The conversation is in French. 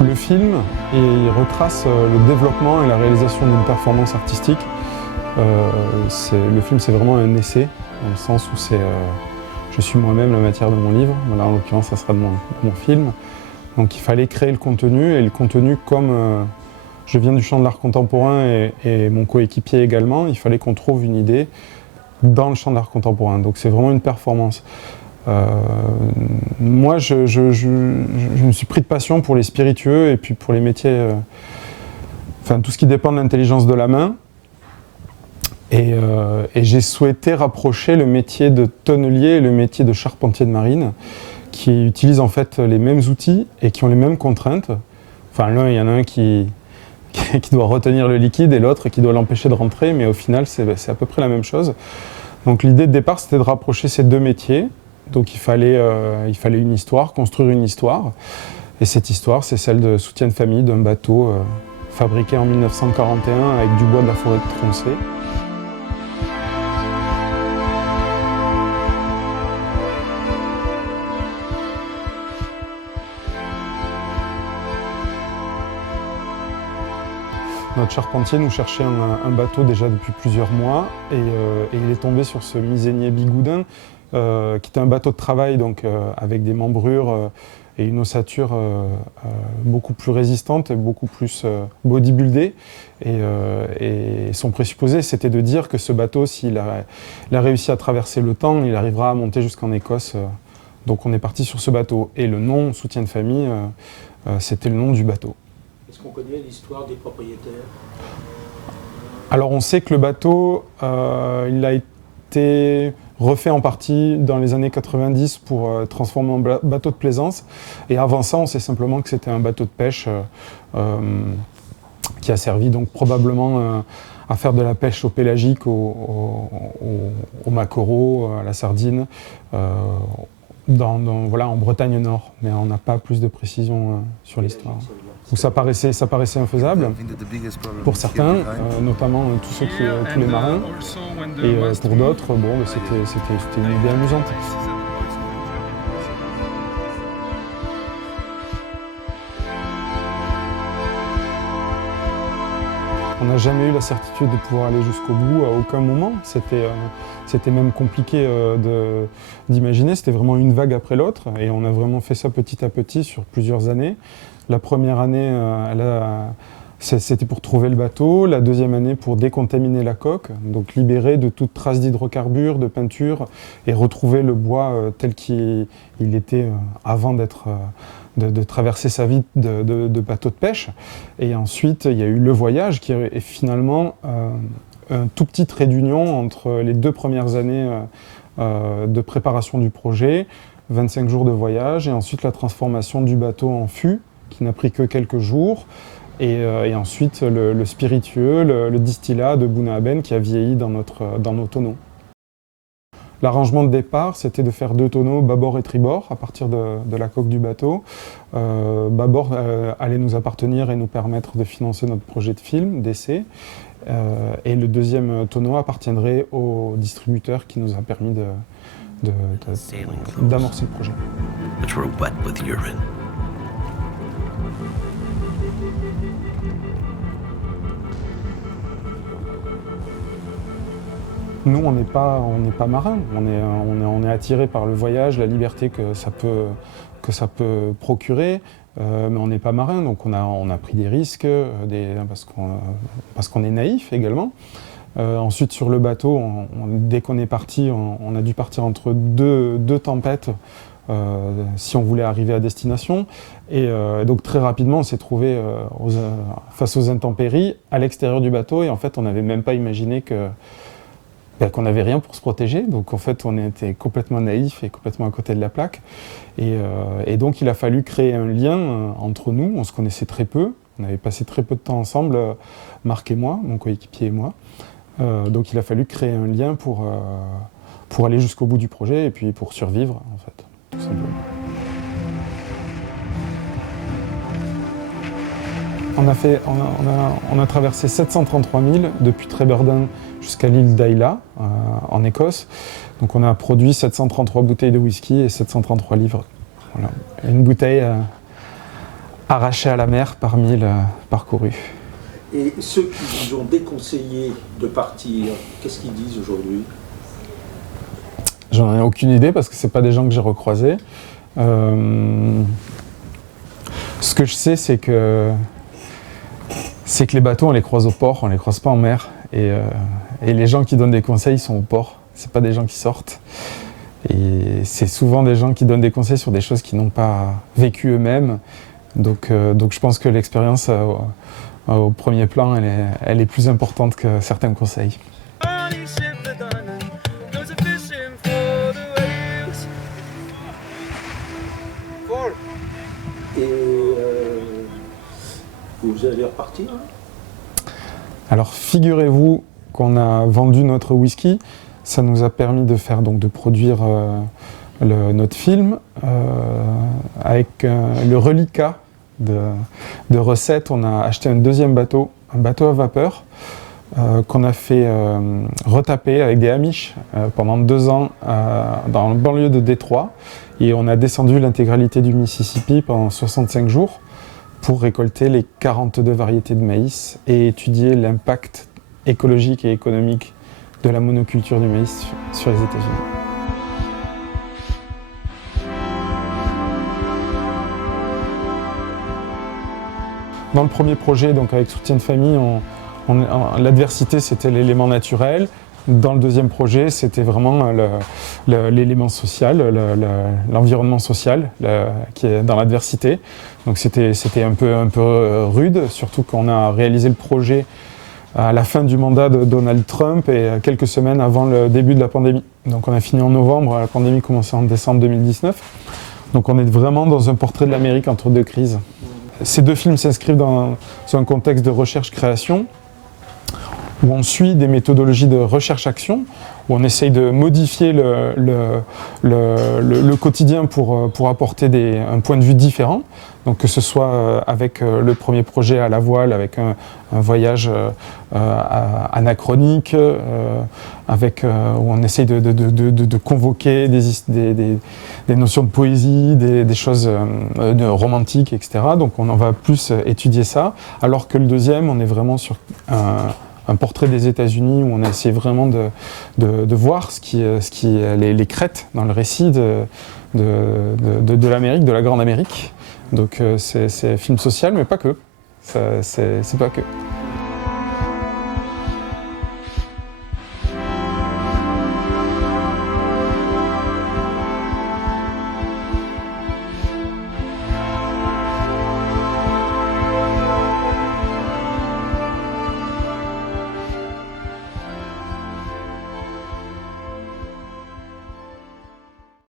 Le film, il retrace le développement et la réalisation d'une performance artistique. Le film, c'est vraiment un essai, dans le sens où je suis moi-même la matière de mon livre. Voilà, en l'occurrence, ça sera de mon film. Donc il fallait créer le contenu, et le contenu, comme je viens du champ de l'art contemporain et mon coéquipier également, il fallait qu'on trouve une idée dans le champ de l'art contemporain. Donc c'est vraiment une performance. Moi, je me suis pris de passion pour les spiritueux et puis pour les métiers, enfin tout ce qui dépend de l'intelligence de la main. Et j'ai souhaité rapprocher le métier de tonnelier et le métier de charpentier de marine, qui utilisent en fait les mêmes outils et qui ont les mêmes contraintes. Enfin, l'un, il y en a un qui doit retenir le liquide et l'autre qui doit l'empêcher de rentrer, mais au final, c'est à peu près la même chose. Donc l'idée de départ, c'était de rapprocher ces deux métiers. Donc il fallait une histoire, construire une histoire. Et cette histoire, c'est celle de soutien de famille d'un bateau fabriqué en 1941 avec du bois de la forêt de Troncé. Notre charpentier nous cherchait un bateau déjà depuis plusieurs mois et il est tombé sur ce Misénier Bigoudin qui était un bateau de travail donc, avec des membrures et une ossature beaucoup plus résistante et beaucoup plus bodybuildée. Et son présupposé, c'était de dire que ce bateau, s'il a réussi à traverser le temps, il arrivera à monter jusqu'en Écosse. Donc on est parti sur ce bateau. Et le nom soutien de famille, c'était le nom du bateau. Est-ce qu'on connaît l'histoire des propriétaires? Alors on sait que le bateau, il a été refait en partie dans les années 90 pour transformer en bateau de plaisance. Et avant ça, on sait simplement que c'était un bateau de pêche qui a servi donc probablement à faire de la pêche au pélagique, au maquereau, à la sardine, voilà, en Bretagne Nord. Mais on n'a pas plus de précision sur l'histoire. Donc ça paraissait infaisable pour certains, notamment tous les marins, et pour d'autres, bon, c'était une idée amusante. On n'a jamais eu la certitude de pouvoir aller jusqu'au bout à aucun moment. C'était même compliqué d'imaginer, c'était vraiment une vague après l'autre, et on a vraiment fait ça petit à petit sur plusieurs années. La première année, c'était pour trouver le bateau. La deuxième année, pour décontaminer la coque, donc libérer de toute trace d'hydrocarbures, de peinture, et retrouver le bois tel qu'il était avant de traverser sa vie de bateau de pêche. Et ensuite, il y a eu le voyage, qui est finalement un tout petit trait d'union entre les 2 premières années de préparation du projet, 25 jours de voyage, et ensuite la transformation du bateau en fût, qui n'a pris que quelques jours, et ensuite le spiritueux, le distillat de Bounahaben qui a vieilli dans nos tonneaux. L'arrangement de départ, c'était de faire 2 tonneaux, bâbord et tribord, à partir de la coque du bateau. Bâbord allait nous appartenir et nous permettre de financer notre projet de film, d'essai. Et le deuxième tonneau appartiendrait au distributeur qui nous a permis d'amorcer le projet. Nous, on n'est pas marins, on est attiré par le voyage, la liberté que ça peut procurer, mais on n'est pas marins, donc on a pris des risques, parce qu'on est naïf également. Ensuite, sur le bateau, dès qu'on est parti, on a dû partir entre deux tempêtes si on voulait arriver à destination. Et donc très rapidement, on s'est trouvé face aux intempéries à l'extérieur du bateau, et en fait, on n'avait même pas imaginé qu'on n'avait rien pour se protéger, donc en fait on était complètement naïf et complètement à côté de la plaque. Et donc il a fallu créer un lien entre nous, on se connaissait très peu, on avait passé très peu de temps ensemble, Marc et moi, mon coéquipier et moi. Donc il a fallu créer un lien pour aller jusqu'au bout du projet et puis pour survivre en fait, tout simplement. On a traversé 733 000 depuis Tréberdin jusqu'à l'île d'Ayla, en Écosse. Donc on a produit 733 bouteilles de whisky et 733 livres. Voilà. Une bouteille arrachés à la mer par 1000 parcourus. Et ceux qui vous ont déconseillé de partir, qu'est-ce qu'ils disent aujourd'hui? J'en ai aucune idée parce que c'est pas des gens que j'ai recroisés. Ce que je sais, c'est que les bateaux, on les croise au port, on les croise pas en mer. Et les gens qui donnent des conseils sont au port. C'est pas des gens qui sortent. Et c'est souvent des gens qui donnent des conseils sur des choses qu'ils n'ont pas vécues eux-mêmes. Donc je pense que l'expérience au premier plan, elle est plus importante que certains conseils. Et vous allez repartir, hein? Alors figurez-vous qu'on a vendu notre whisky. Ça nous a permis de produire notre film avec le reliquat de recettes. On a acheté un deuxième bateau, un bateau à vapeur qu'on a fait retaper avec des Amish pendant 2 ans dans le banlieue de Détroit. Et on a descendu l'intégralité du Mississippi pendant 65 jours pour récolter les 42 variétés de maïs et étudier l'impact écologique et économique de la monoculture du maïs sur les États-Unis. Dans le premier projet, donc avec soutien de famille, l'adversité c'était l'élément naturel. Dans le deuxième projet, c'était vraiment l'élément social, l'environnement social qui est dans l'adversité. Donc c'était un peu rude, surtout qu'on a réalisé le projet à la fin du mandat de Donald Trump et quelques semaines avant le début de la pandémie. Donc on a fini en novembre, la pandémie commençait en décembre 2019. Donc on est vraiment dans un portrait de l'Amérique entre 2 crises. Ces 2 films s'inscrivent dans un contexte de recherche-création, où on suit des méthodologies de recherche-action, où on essaye de modifier le quotidien pour apporter un point de vue différent. Donc que ce soit avec le premier projet à la voile, avec un voyage anachronique, où on essaye de convoquer des notions de poésie, des choses romantiques, etc. Donc on en va plus étudier ça, alors que le deuxième, on est vraiment sur un portrait des États-Unis où on a essayé vraiment de voir les crêtes dans le récit de l'Amérique, de la Grande Amérique. Donc c'est un film social, mais pas que. C'est pas que.